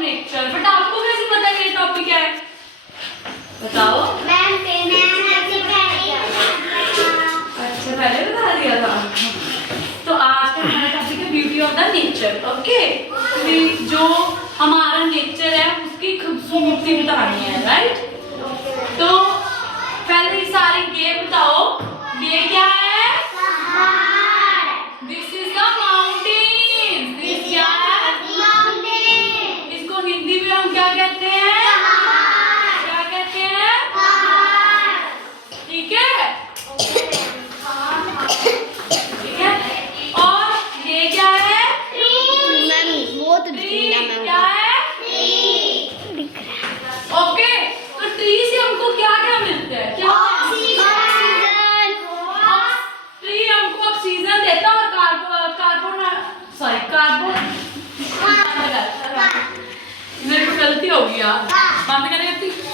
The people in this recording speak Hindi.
नेचर। बट आपको कैसे पता कि ये टॉपिक है? बताओ। अच्छा, पहले बता दिया था। तो आज का हमारा टॉपिक है beauty of the nature. Okay, जो हमारा नेचर है उसकी खूबसूरती बतानी है, राइट? तो पहले सारे ये बताओ, ये क्या है? This is the mountain. This क्या है? इसको हिंदी में हम क्या कहते हैं? क्या कहते हैं? ठीक है, ठीक है। और ये क्या है? ट्री क्या है? ओके, तो ट्री से हमको क्या क्या मिलता है? क्या ट्री हमको ऑक्सीजन देता है और कार्बन मेरे को गलती हो गई यार, बंद करने की।